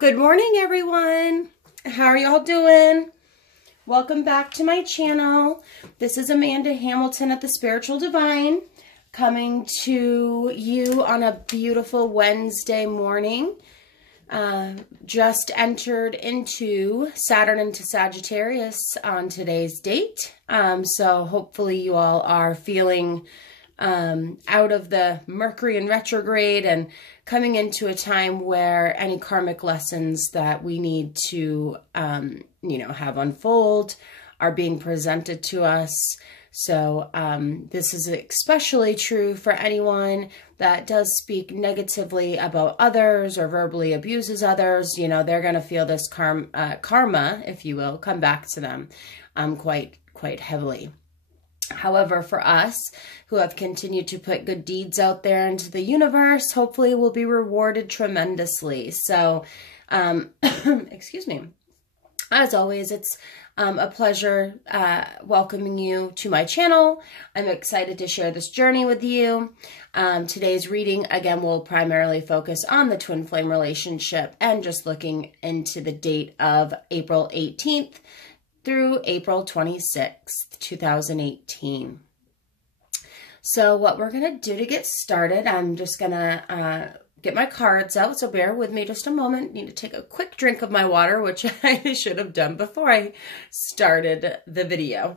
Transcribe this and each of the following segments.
Good morning, everyone. How are y'all doing? Welcome back to my channel. This is Amanda Hamilton at the Spiritual Divine, coming to you on a beautiful Wednesday morning. Just entered into Saturn into Sagittarius on today's date. So hopefully you all are feeling out of the Mercury in retrograde and coming into a time where any karmic lessons that we need to, have unfold are being presented to us. So this is especially true for anyone that does speak negatively about others or verbally abuses others. You know, they're going to feel this karma, if you will, come back to them quite heavily. However, for us who have continued to put good deeds out there into the universe, hopefully we'll be rewarded tremendously. So, excuse me. As always, it's a pleasure welcoming you to my channel. I'm excited to share this journey with you. Today's reading, again, will primarily focus on the twin flame relationship and just looking into the date of April 18th through April 26th, 2018. So what we're going to do to get started, I'm just going to get my cards out, so bear with me just a moment. Need to take a quick drink of my water, which I should have done before I started the video.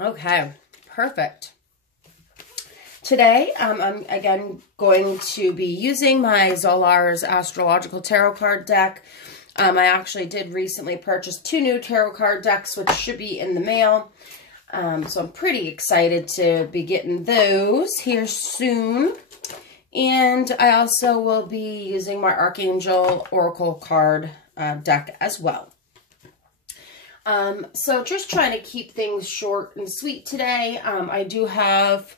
Okay, perfect. Today, I'm again going to be using my Zolar's Astrological Tarot card deck. I actually did recently purchase 2 new tarot card decks, which should be in the mail. So I'm pretty excited to be getting those here soon. And I also will be using my Archangel Oracle card deck as well. So just trying to keep things short and sweet today. I do have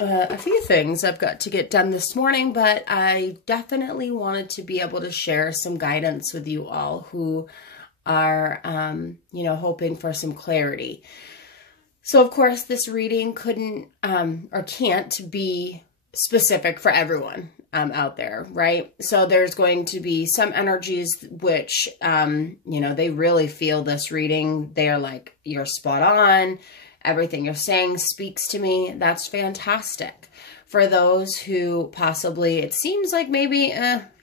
a few things I've got to get done this morning, but I definitely wanted to be able to share some guidance with you all who are, hoping for some clarity. So of course this reading couldn't, or can't be specific for everyone, out there, right? So there's going to be some energies which, they really feel this reading. They are like, you're spot on. Everything you're saying speaks to me. That's fantastic. For those who possibly, it seems like maybe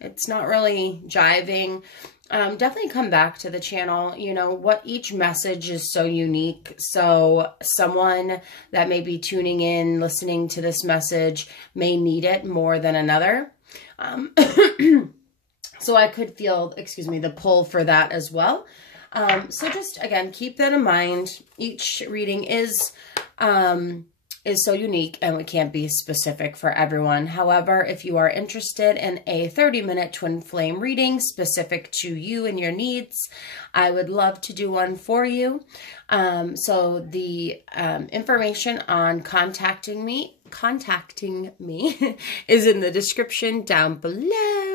it's not really jiving, definitely come back to the channel. You know, what each message is so unique. So someone that may be tuning in, listening to this message may need it more than another. So I could feel, the pull for that as well. So just, again, keep that in mind. Each reading is so unique and it can't be specific for everyone. However, if you are interested in a 30-minute twin flame reading specific to you and your needs, I would love to do one for you. So the information on contacting me is in the description down below.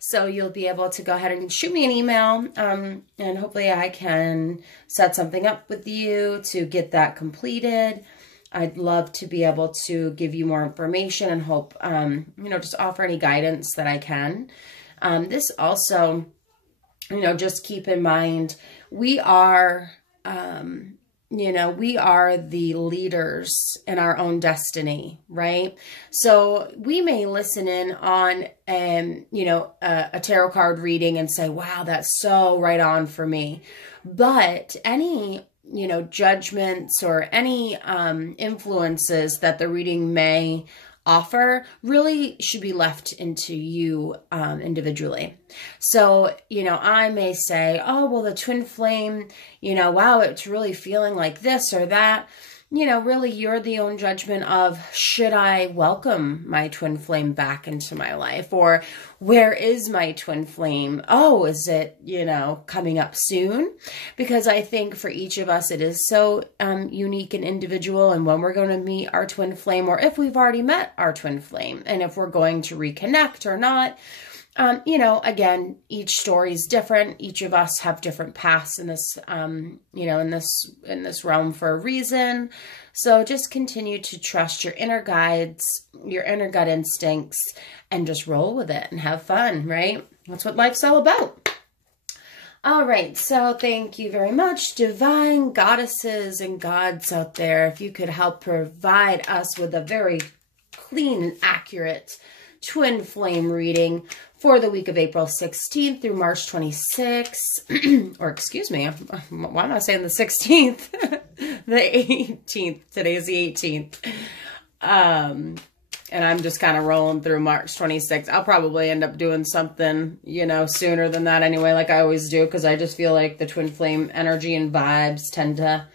So you'll be able to go ahead and shoot me an email, and hopefully I can set something up with you to get that completed. I'd love to be able to give you more information and hope, just offer any guidance that I can. This also, just keep in mind, we are, we are the leaders in our own destiny, right? So we may listen in on, a tarot card reading and say, wow, that's so right on for me. But any, judgments or any influences that the reading may offer really should be left into you individually. So, I may say, oh, well, the twin flame, wow, it's really feeling like this or that. Really you're the own judgment of, should I welcome my twin flame back into my life? Or where is my twin flame? Oh, is it, coming up soon? Because I think for each of us, it is so unique and individual. And when we're going to meet our twin flame, or if we've already met our twin flame, and if we're going to reconnect or not, You know, again, each story is different. Each of us have different paths in this, you know, in this realm for a reason. So just continue to trust your inner guides, your inner gut instincts, and just roll with it and have fun, right? That's what life's all about. All right, so thank you very much, divine goddesses and gods out there. If you could help provide us with a very clean and accurate twin flame reading for the week of April 16th through March 26th, or excuse me, why am I saying the 16th? The 18th, today's the 18th. And I'm just kind of rolling through March 26th. I'll probably end up doing something, you know, sooner than that anyway, like I always do, because I just feel like the twin flame energy and vibes tend to,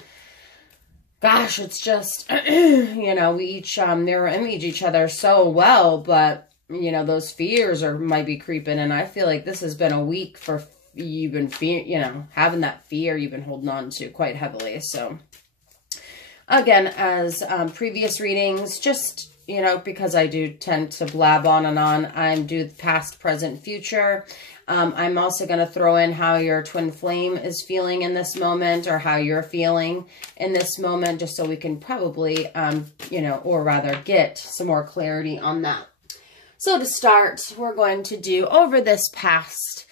gosh, it's just, you know, we each mirror image each other so well, but, you know, those fears might be creeping, and I feel like this has been a week for, you've been, you know, having that fear you've been holding on to quite heavily. So, again, as previous readings, just, you know, because I do tend to blab on and on, I'm do past, present, future. I'm also going to throw in how your twin flame is feeling in this moment, or how you're feeling in this moment, just so we can probably, you know, or rather get some more clarity on that. So to start, we're going to do over this past,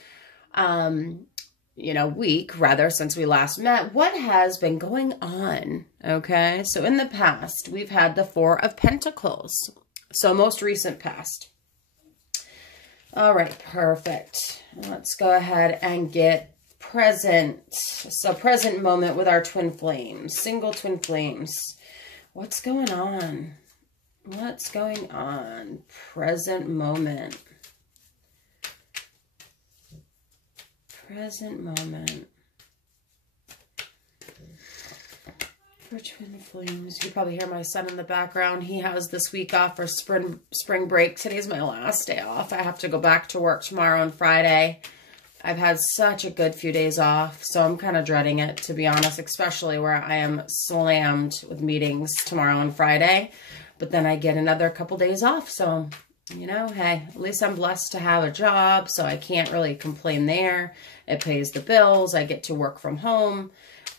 you know, week, rather, since we last met, what has been going on, okay? So in the past, we've had the Four of Pentacles. So most recent past. All right, perfect. Let's go ahead and get present. So present moment with our twin flames, single twin flames. What's going on? What's going on? Present moment. Present moment. For twin flames. You can probably hear my son in the background. He has this week off for spring break. Today's my last day off. I have to go back to work tomorrow and Friday. I've had such a good few days off, so I'm kind of dreading it, to be honest, especially where I am slammed with meetings tomorrow and Friday. But then I get another couple days off, so, you know, hey, at least I'm blessed to have a job, so I can't really complain there. It pays the bills. I get to work from home.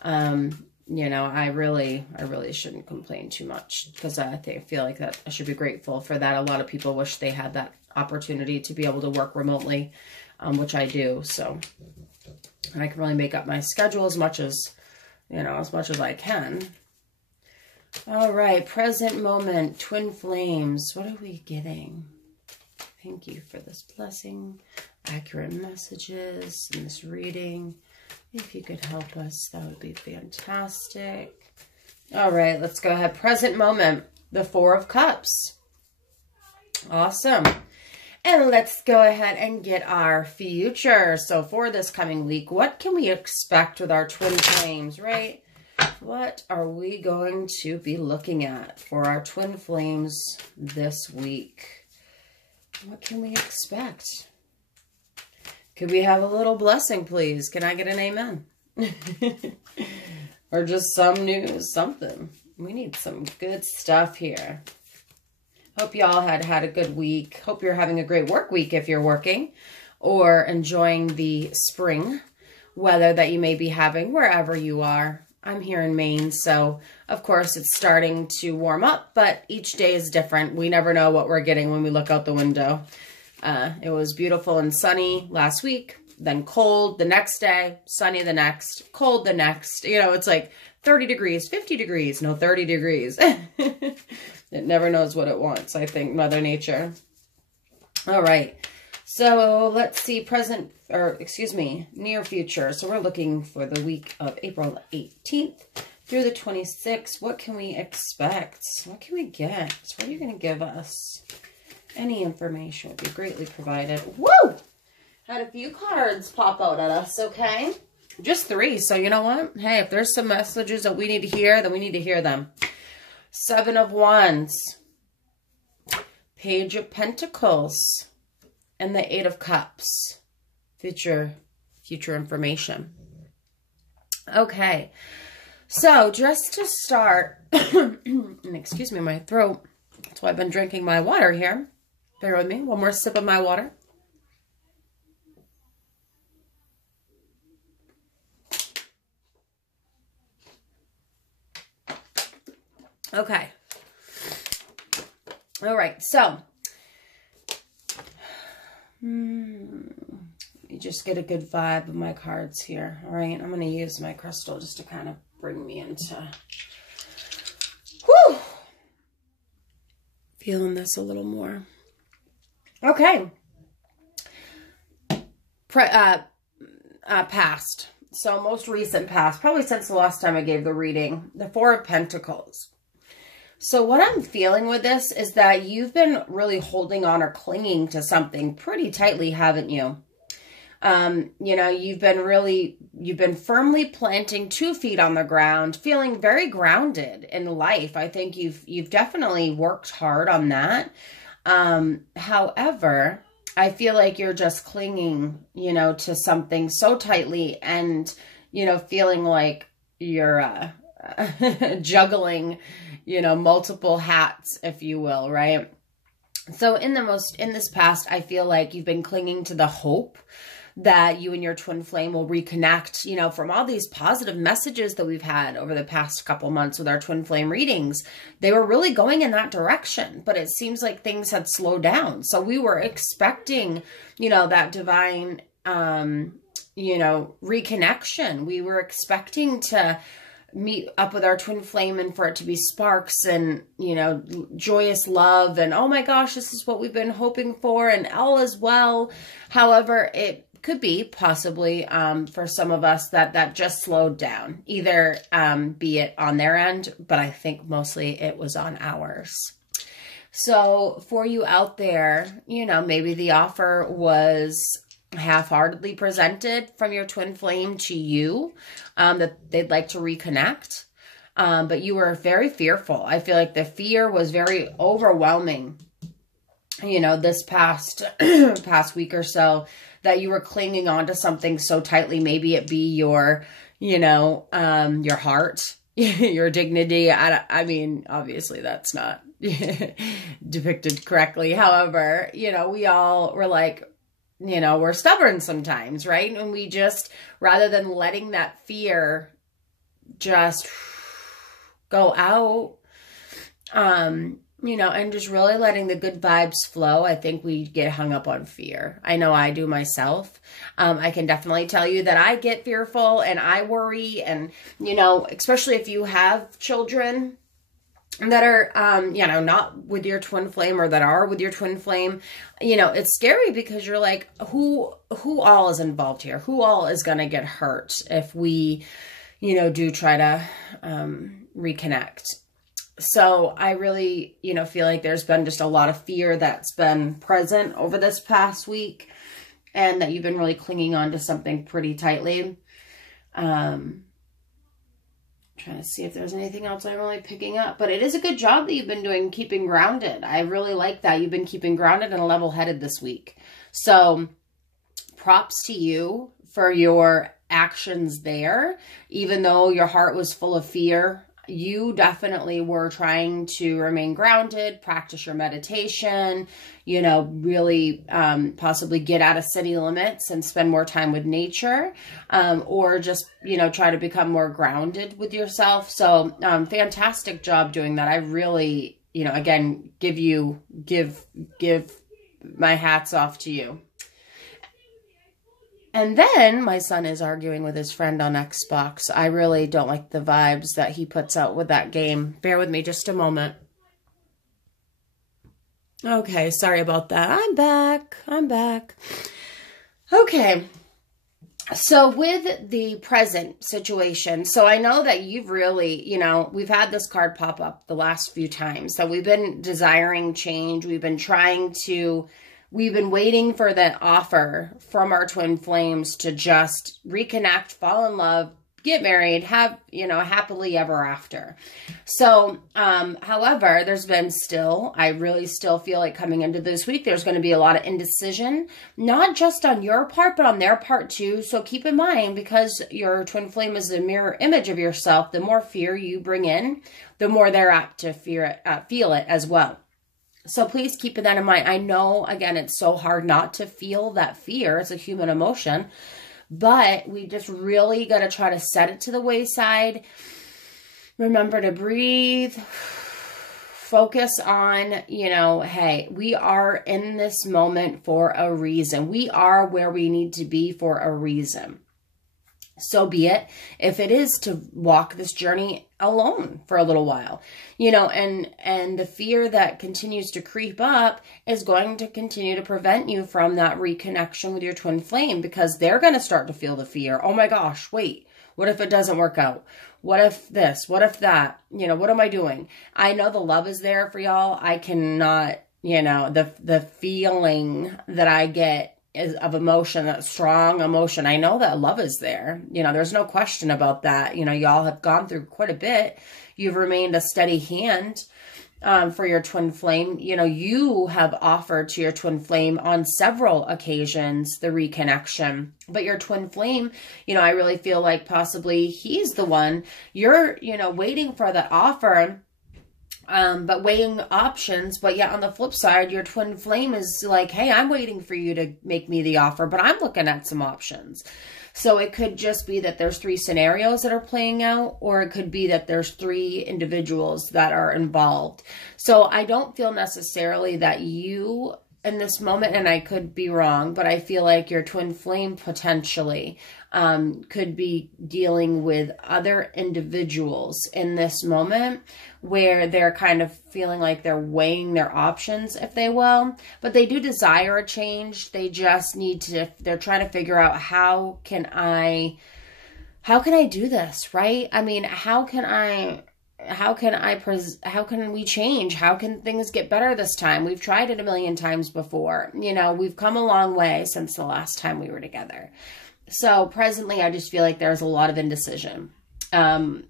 You know, I really shouldn't complain too much, because I feel like that I should be grateful for that. A lot of people wish they had that opportunity to be able to work remotely, which I do. So, and I can really make up my schedule as much as, you know, as much as I can. All right, present moment, twin flames. What are we getting? Thank you for this blessing, accurate messages in this reading. If you could help us, that would be fantastic. All right, let's go ahead. Present moment, the Four of Cups. Awesome. And let's go ahead and get our future. So for this coming week, what can we expect with our twin flames, right? What are we going to be looking at for our twin flames this week? What can we expect? Could we have a little blessing, please? Can I get an amen? Or just some news, something. We need some good stuff here. Hope you all had a good week. Hope you're having a great work week if you're working, or enjoying the spring weather that you may be having wherever you are. I'm here in Maine, so of course it's starting to warm up, but each day is different. We never know what we're getting when we look out the window. It was beautiful and sunny last week, then cold the next day, sunny the next, cold the next. You know, it's like 30 degrees, 50 degrees, no, 30 degrees. It never knows what it wants, I think, Mother Nature. All right. So let's see, near future. So we're looking for the week of April 18th through the 26th. What can we expect? What can we get? What are you going to give us? Any information would be greatly provided. Woo! Had a few cards pop out at us, okay? Just 3. So you know what? Hey, if there's some messages that we need to hear, then we need to hear them. 7 of Wands. Page of Pentacles. And the 8 of Cups. Future information. Okay. So just to start, and excuse me, my throat. That's why I've been drinking my water here. Bear with me. One more sip of my water. Okay. All right. So, you just get a good vibe of my cards here. All right. I'm going to use my crystal just to kind of bring me into, whew, feeling this a little more. Okay. Past. So most recent past, probably since the last time I gave the reading, the Four of Pentacles. So what I'm feeling with this is that you've been really holding on or clinging to something pretty tightly, haven't you? You know, you've been firmly planting 2 feet on the ground, feeling very grounded in life. I think you've definitely worked hard on that. However, I feel like you're just clinging, you know, to something so tightly and, you know, feeling like you're juggling, you know, multiple hats, if you will, right? So in this past, I feel like you've been clinging to the hope that you and your twin flame will reconnect, you know, from all these positive messages that we've had over the past couple months with our twin flame readings. They were really going in that direction, but it seems like things had slowed down. So we were expecting, you know, that divine, you know, reconnection. We were expecting to meet up with our twin flame and for it to be sparks and, you know, joyous love and, oh my gosh, this is what we've been hoping for and all is well. However, it could be possibly for some of us that just slowed down, either be it on their end, but I think mostly it was on ours. So for you out there, you know, maybe the offer was half-heartedly presented from your twin flame to you, that they'd like to reconnect. But you were very fearful. I feel like the fear was very overwhelming, you know, this past week or so, that you were clinging on to something so tightly. Maybe it be your, you know, your heart, your dignity. I mean, obviously that's not depicted correctly. However, you know, we all were like, you know, we're stubborn sometimes, right? And we just, rather than letting that fear just go out, you know, and just really letting the good vibes flow, I think we get hung up on fear. I know I do myself. I can definitely tell you that I get fearful and I worry, and, you know, especially if you have children that are, you know, not with your twin flame or that are with your twin flame, you know, it's scary because you're like, who all is involved here? Who all is going to get hurt if we, you know, do try to reconnect? So I really, you know, feel like there's been just a lot of fear that's been present over this past week and that you've been really clinging on to something pretty tightly. Trying to see if there's anything else I'm really picking up, but it is a good job that you've been doing keeping grounded. I really like that. You've been keeping grounded and level-headed this week. So props to you for your actions there. Even though your heart was full of fear, you definitely were trying to remain grounded, practice your meditation, you know, really possibly get out of city limits and spend more time with nature, or just, you know, try to become more grounded with yourself. So fantastic job doing that. I really, you know, again, give my hats off to you. And then my son is arguing with his friend on Xbox. I really don't like the vibes that he puts out with that game. Bear with me just a moment. Okay, sorry about that. I'm back. Okay. So with the present situation, so I know that you've really, you know, we've had this card pop up the last few times. So we've been desiring change. We've been waiting for that offer from our twin flames to just reconnect, fall in love, get married, have, you know, happily ever after. So, however, there's been I really still feel like coming into this week, there's going to be a lot of indecision, not just on your part, but on their part too. So keep in mind, because your twin flame is a mirror image of yourself, the more fear you bring in, the more they're apt to feel it as well. So please keep that in mind. I know, again, it's so hard not to feel that fear. It's a human emotion. But we just really got to try to set it to the wayside. Remember to breathe. focus on, you know, hey, we are in this moment for a reason. We are where we need to be for a reason. So be it. If it is to walk this journey alone for a little while, you know, and the fear that continues to creep up is going to continue to prevent you from that reconnection with your twin flame, because they're going to start to feel the fear. Oh my gosh, wait, what if it doesn't work out? What if this? What if that? You know, what am I doing? I know the love is there for y'all. I cannot, you know, the feeling that I get is of emotion, that strong emotion. I know that love is there. You know, there's no question about that. You know, y'all have gone through quite a bit. You've remained a steady hand for your twin flame. You know, you have offered to your twin flame on several occasions the reconnection, but your twin flame, you know, I really feel like possibly he's the one you're, you know, waiting for the offer, but weighing options. But yet on the flip side, your twin flame is like, hey, I'm waiting for you to make me the offer, but I'm looking at some options. So it could just be that there's 3 scenarios that are playing out, or it could be that there's 3 individuals that are involved. So I don't feel necessarily that you in this moment, and I could be wrong, but I feel like your twin flame potentially could be dealing with other individuals in this moment where they're kind of feeling like they're weighing their options, if they will, but they do desire a change. They just need to, they're trying to figure out how can I do this, right? I mean, how can we change? How can things get better this time? We've tried it a million times before. You know, we've come a long way since the last time we were together. So presently, I just feel like there's a lot of indecision,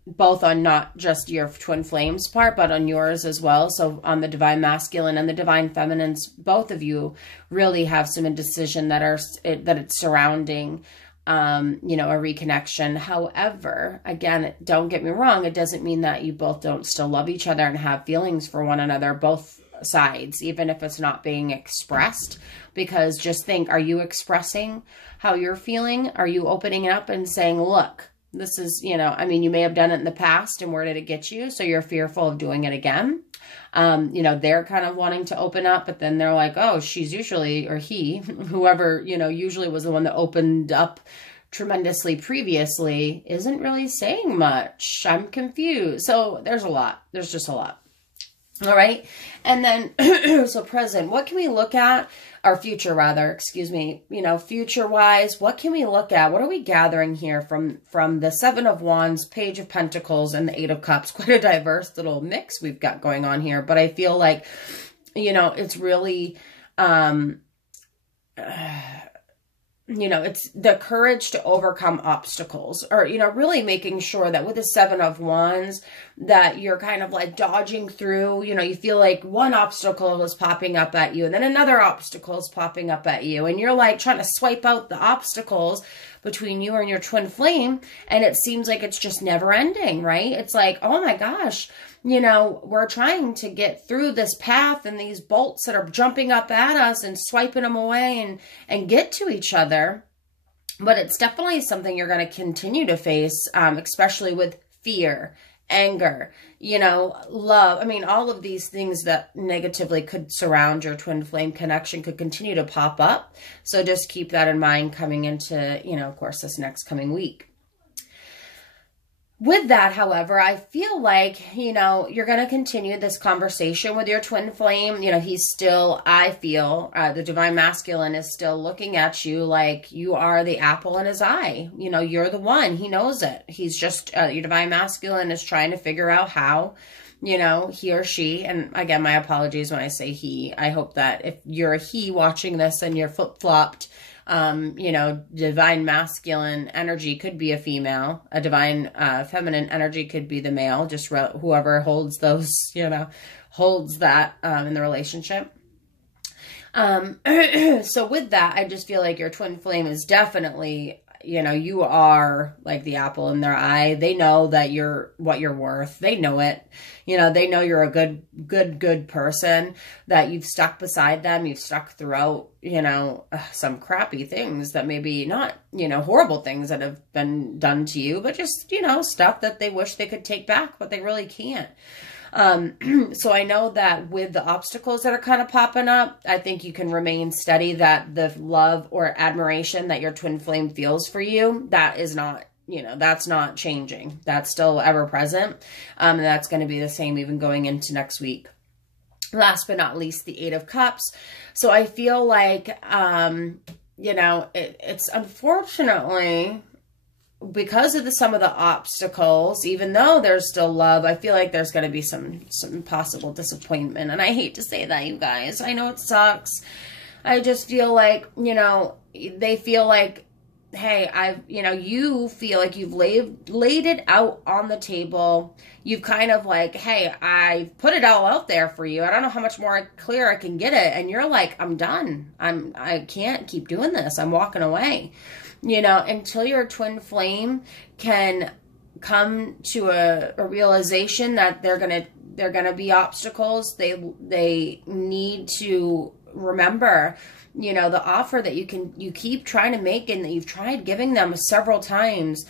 both on not just your twin flames part, but on yours as well. So on the divine masculine and the divine feminines, both of you really have some indecision that it's surrounding you know, a reconnection. However, again, don't get me wrong, it doesn't mean that you both don't still love each other and have feelings for one another, both sides, even if it's not being expressed. Because just think, are you expressing how you're feeling? Are you opening up and saying, look, this is, you know, I mean, you may have done it in the past, and where did it get you? So you're fearful of doing it again. You know, they're kind of wanting to open up, but then they're like, oh, she's usually, or he, whoever, you know, usually was the one that opened up tremendously previously, isn't really saying much. I'm confused. So there's a lot. There's just a lot. All right. And then, so present, what can we look at? Or future, rather, excuse me, you know, future-wise, what can we look at? What are we gathering here from the 7 of Wands, Page of Pentacles, and the 8 of Cups? Quite a diverse little mix we've got going on here. But I feel like, you know, it's really, you know, it's the courage to overcome obstacles, or, you know, really making sure that with the 7 of Wands that you're kind of like dodging through, you know, you feel like one obstacle is popping up at you and then another obstacle is popping up at you. And you're like trying to swipe out the obstacles between you and your twin flame. And it seems like it's just never ending, right? It's like, oh my gosh, you know, we're trying to get through this path and these bolts that are jumping up at us and swiping them away and get to each other. But it's definitely something you're going to continue to face, especially with fear, anger, you know, love. I mean, all of these things that negatively could surround your twin flame connection could continue to pop up. So just keep that in mind coming into, you know, of course, this next coming week. With that, however, I feel like, you know, you're going to continue this conversation with your twin flame. You know, he's still, I feel, the divine masculine is still looking at you like you are the apple in his eye. You know, you're the one. He knows it. He's just, your divine masculine is trying to figure out how, you know, he or she, and again, my apologies when I say he. I hope that if you're a he watching this and you're flip-flopped, you know, divine masculine energy could be a female, a divine feminine energy could be the male, just whoever holds those, you know, holds that in the relationship. So with that, I just feel like your twin flame is definitely, you know, you are like the apple in their eye. They know that you're what you're worth. They know it. You know, they know you're a good person, that you've stuck beside them. You've stuck throughout, you know, some crappy things that maybe not, you know, horrible things that have been done to you, but just, you know, stuff that they wish they could take back, but they really can't. So I know that with the obstacles that are kind of popping up, I think you can remain steady that the love or admiration that your twin flame feels for you, that is not, you know, that's not changing. That's still ever present. That's going to be the same even going into next week. Last but not least, the Eight of Cups. So I feel like, you know, it's unfortunately because of some of the obstacles, even though there's still love, I feel like there's going to be some possible disappointment. And I hate to say that, you guys. I know it sucks. I just feel like, you know, they feel like, hey, you feel like you've laid it out on the table. You've kind of like, hey, I've put it all out there for you. I don't know how much more clear I can get it. And you're like, I'm done. I can't keep doing this. I'm walking away. You know, until your twin flame can come to a realization that they're gonna be obstacles. They need to remember, you know, the offer that you keep trying to make and that you've tried giving them several times,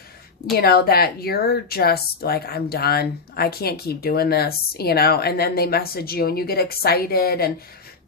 you know, that you're just like, I'm done. I can't keep doing this, you know, and then they message you and you get excited and,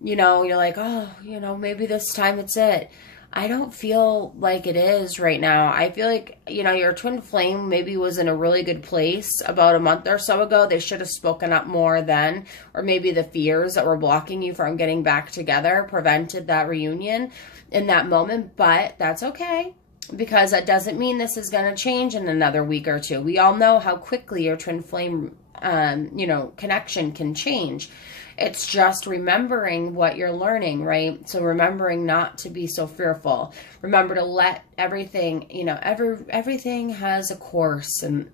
you know, you're like, oh, you know, maybe this time it's it. I don't feel like it is right now. I feel like, you know, your twin flame maybe was in a really good place about a month or so ago. They should have spoken up more then, or maybe the fears that were blocking you from getting back together prevented that reunion in that moment, but that's okay because that doesn't mean this is going to change in another week or two. We all know how quickly your twin flame, you know, connection can change. It's just remembering what you're learning, right? So remembering not to be so fearful. Remember to let everything, you know, everything has a course and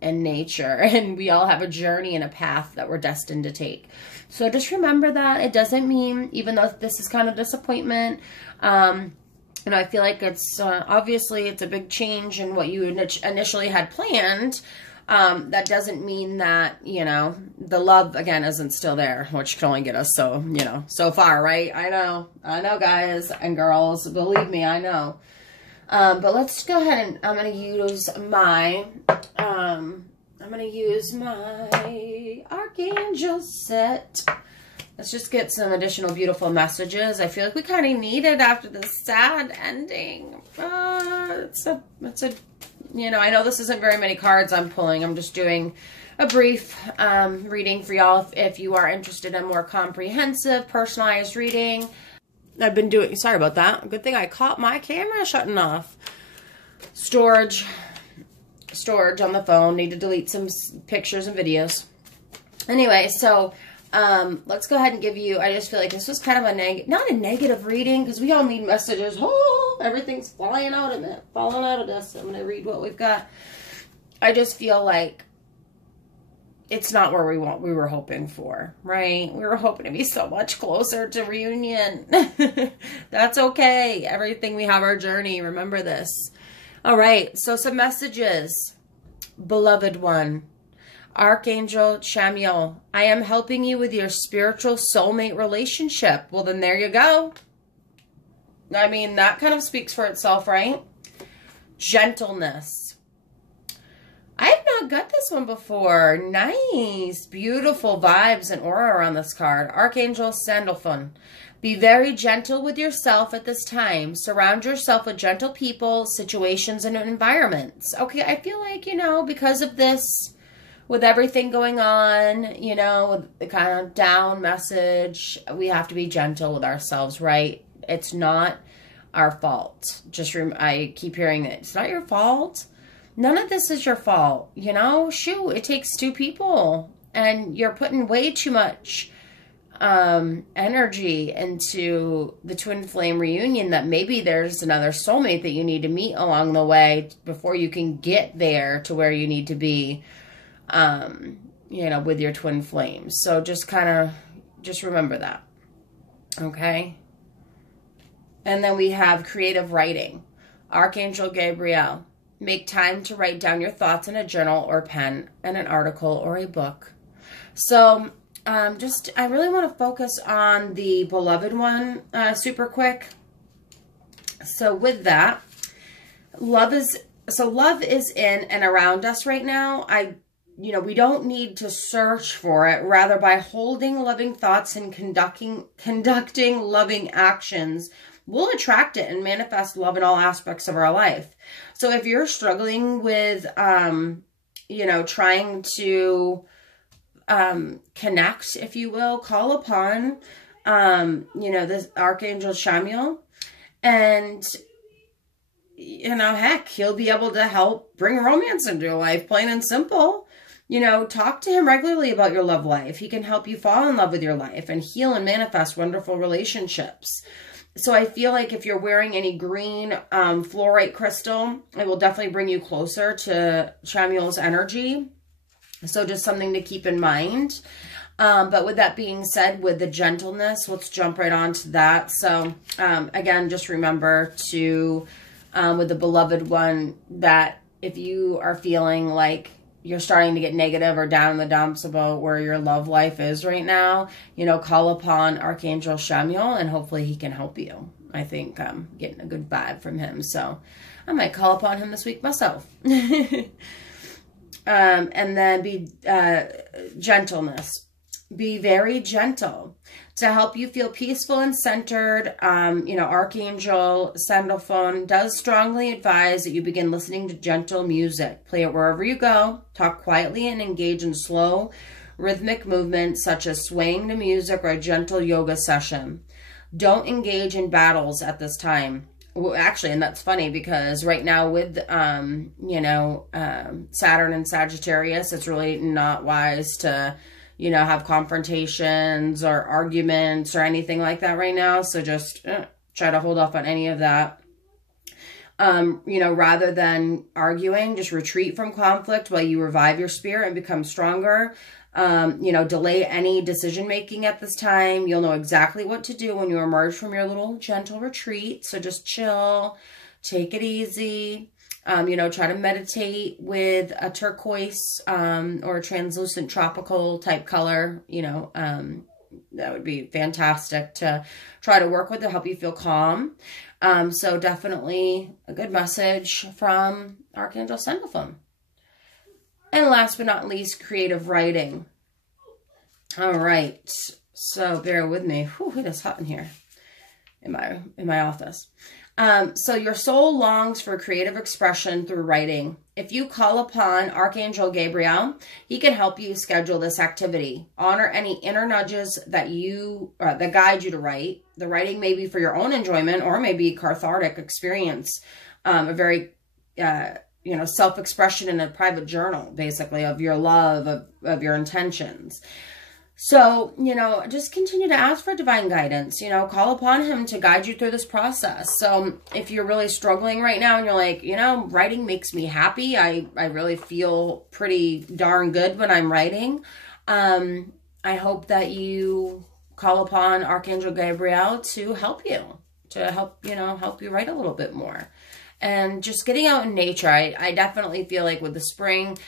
nature, and we all have a journey and a path that we're destined to take. So just remember that. It doesn't mean, even though this is kind of disappointment, you know, I feel like it's obviously it's a big change in what you initially had planned. That doesn't mean that, you know, the love, again, isn't still there, which can only get us so, you know, so far, right? I know, guys and girls, believe me, I know. But let's go ahead and I'm going to use my Archangel set. Let's just get some additional beautiful messages. I feel like we kind of need it after this sad ending. It's a you know, I know this isn't very many cards I'm pulling. I'm just doing a brief reading for y'all if you are interested in more comprehensive, personalized reading. I've been doing, sorry about that. Good thing I caught my camera shutting off. Storage on the phone. Need to delete some pictures and videos. Anyway, so let's go ahead and give you, I just feel like this was kind of not a negative reading because we all need messages. Oh, everything's falling out of this. I'm going to read what we've got. I just feel like it's not where we were hoping for, right? We were hoping to be so much closer to reunion. That's okay. Everything, we have our journey. Remember this. All right. So some messages. Beloved one. Archangel Chamuel, I am helping you with your spiritual soulmate relationship. Well, then there you go. I mean, that kind of speaks for itself, right? Gentleness. I have not got this one before. Nice. Beautiful vibes and aura around this card. Archangel Sandalphon. Be very gentle with yourself at this time. Surround yourself with gentle people, situations, and environments. Okay, I feel like, you know, because of this, with everything going on, you know, with the kind of down message, we have to be gentle with ourselves, right? It's not our fault. I keep hearing it. It's not your fault. None of this is your fault, you know? Shoot, it takes two people, and you're putting way too much energy into the twin flame reunion that maybe there's another soulmate that you need to meet along the way before you can get there to where you need to be. You know, with your twin flames. So just remember that. Okay. And then we have creative writing. Archangel Gabriel, make time to write down your thoughts in a journal or pen and an article or a book. So, I really want to focus on the beloved one, super quick. So with that, love is in and around us right now. you know, we don't need to search for it. Rather, by holding loving thoughts and conducting loving actions, we'll attract it and manifest love in all aspects of our life. So if you're struggling with, you know, trying to connect, if you will, call upon, you know, this Archangel Chamuel, and, you know, heck, he'll be able to help bring romance into your life, plain and simple. You know, talk to him regularly about your love life. He can help you fall in love with your life and heal and manifest wonderful relationships. So I feel like if you're wearing any green fluorite crystal, it will definitely bring you closer to Chamuel's energy. So just something to keep in mind. But with that being said, with the gentleness, let's jump right on to that. So again, just remember to, with the beloved one, that if you are feeling like you're starting to get negative or down in the dumps about where your love life is right now, you know, call upon Archangel Chamuel and hopefully he can help you. I think I'm getting a good vibe from him. So I might call upon him this week myself. And then be gentleness. Be very gentle to help you feel peaceful and centered. You know, Archangel Sandalphon does strongly advise that you begin listening to gentle music. Play it wherever you go. Talk quietly and engage in slow, rhythmic movements such as swaying to music or a gentle yoga session. Don't engage in battles at this time. Well, actually, and that's funny because right now with, you know, Saturn and Sagittarius, it's really not wise to, you know, have confrontations or arguments or anything like that right now. So just try to hold off on any of that. You know, rather than arguing, just retreat from conflict while you revive your spirit and become stronger. You know, delay any decision-making at this time. You'll know exactly what to do when you emerge from your little gentle retreat. So just chill, take it easy. You know, try to meditate with a turquoise or a translucent tropical type color. You know, that would be fantastic to try to work with to help you feel calm. So definitely a good message from Archangel Sandalphon. And last but not least, creative writing. All right. So bear with me. Whew, it is hot in here in my office. So your soul longs for creative expression through writing. If you call upon Archangel Gabriel, he can help you schedule this activity. Honor any inner nudges that guide you to write. The writing may be for your own enjoyment or maybe a cathartic experience, a very you know, self-expression in a private journal, basically, of your love, of your intentions. So, you know, just continue to ask for divine guidance, you know, call upon him to guide you through this process. So if you're really struggling right now and you're like, you know, writing makes me happy. I really feel pretty darn good when I'm writing. I hope that you call upon Archangel Gabriel to help you, help you write a little bit more. And just getting out in nature, I definitely feel like with the spring,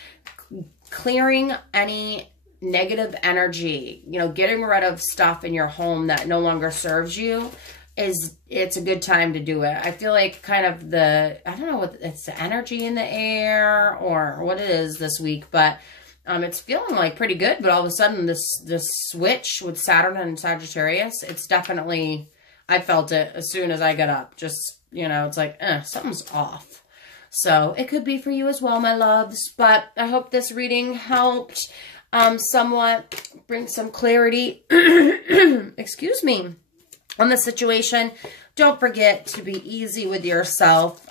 clearing any negative energy, you know, getting rid of stuff in your home that no longer serves you, it's a good time to do it. I feel like kind of I don't know what it's the energy in the air or what it is this week, but it's feeling like pretty good. But all of a sudden this switch with Saturn and Sagittarius, it's definitely, I felt it as soon as I got up. Just, you know, it's like, something's off. So it could be for you as well, my loves. But I hope this reading helped somewhat bring some clarity, excuse me, on the situation. Don't forget to be easy with yourself.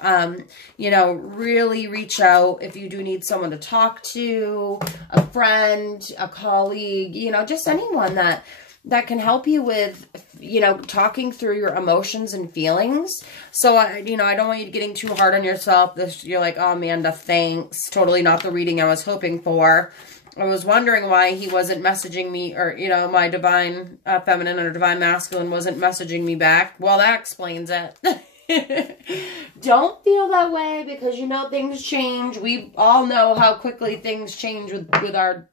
You know, really reach out if you do need someone to talk to, a friend, a colleague, you know, just anyone that can help you with, you know, talking through your emotions and feelings. So, you know, I don't want you getting too hard on yourself. You're like, oh, Amanda, thanks. Totally not the reading I was hoping for. I was wondering why he wasn't messaging me, or, you know, my divine feminine or divine masculine wasn't messaging me back. Well, that explains it. Don't feel that way because, you know, things change. We all know how quickly things change with our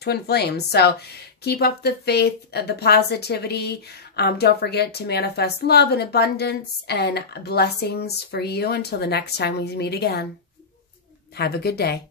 twin flames. So keep up the faith, the positivity. Don't forget to manifest love and abundance and blessings for you until the next time we meet again. Have a good day.